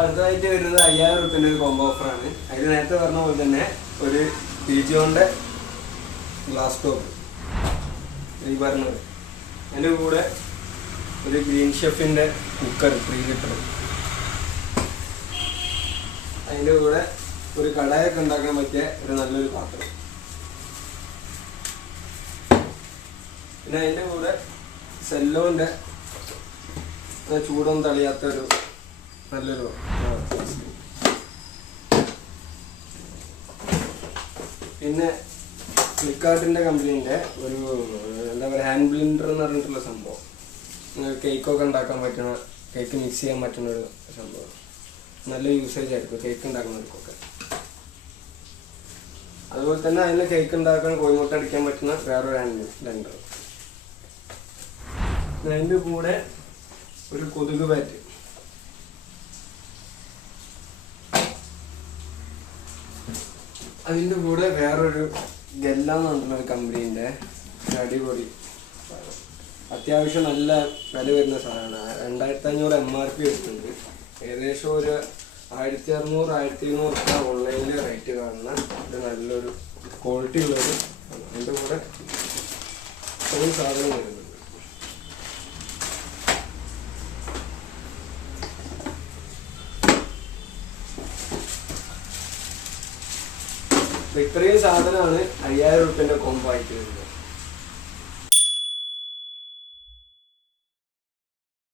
അടുത്തതായിട്ട് വരുന്നത് 5000 റുപ്യൻ്റെ ഒരു കോംബോ ഓഫറാണ്. അതിൽ നേരത്തെ പറഞ്ഞ പോലെ തന്നെ ഒരു പീജിയോൻ്റെ ഗ്ലാസ് ടോപ്പ് ഈ പറഞ്ഞത്, അതിൻ്റെ കൂടെ ഒരു ഗ്രീൻ ഷെഫിൻ്റെ കുക്കർ 3 ലിറ്റർ, അതിൻ്റെ കൂടെ ഒരു കടായൊക്കെ ഉണ്ടാക്കാൻ പറ്റിയ ഒരു നല്ലൊരു പാത്രം, പിന്നെ അതിൻ്റെ കൂടെ സെല്ലോൻ്റെ ചൂടൊന്നും തളിയാത്തൊരു നല്ലൊരു, പിന്നെ ഫ്ലിപ്കാർട്ടിൻ്റെ കമ്പനീൻ്റെ ഒരു എന്താ പറയുക ഹാൻഡ് ബ്ലെൻഡർ എന്ന് പറഞ്ഞിട്ടുള്ള സംഭവം. കേക്കൊക്കെ ഉണ്ടാക്കാൻ പറ്റുന്ന, കേക്ക് മിക്സ് ചെയ്യാൻ പറ്റുന്ന ഒരു സംഭവം. നല്ല യൂസേജ് ആയിരിക്കും കേക്ക് ഉണ്ടാക്കുന്നവർക്കൊക്കെ. അതുപോലെ തന്നെ അതിൽ കേക്ക് ഉണ്ടാക്കാൻ കോഴിമുട്ട അടിക്കാൻ പറ്റുന്ന വേറൊരു ഹാൻഡ് ബ്ലെൻഡർ. അതിൻ്റെ കൂടെ ഒരു കൊതുക് ബാറ്റ്, അതിൻ്റെ കൂടെ വേറൊരു ഗെല്ലാന്ന് പറഞ്ഞൊരു കമ്പനീൻ്റെ അടിപൊളി, അത്യാവശ്യം നല്ല വില വരുന്ന സാധനമാണ്. 2500 MRP വരുന്നുണ്ട്. ഏകദേശം ഒരു 1600-1700 ഓൺലൈനിൽ റേറ്റ് കാണുന്ന ഒരു നല്ലൊരു ക്വാളിറ്റി ഉള്ളൊരു. അതിൻ്റെ കൂടെ ഒരു സാധനം വരുന്നുണ്ട്. ഇത്രയും സാധനമാണ് 5000 റുപ്യൻ്റെ കോംബോ ആയിട്ട് വരുന്നത്.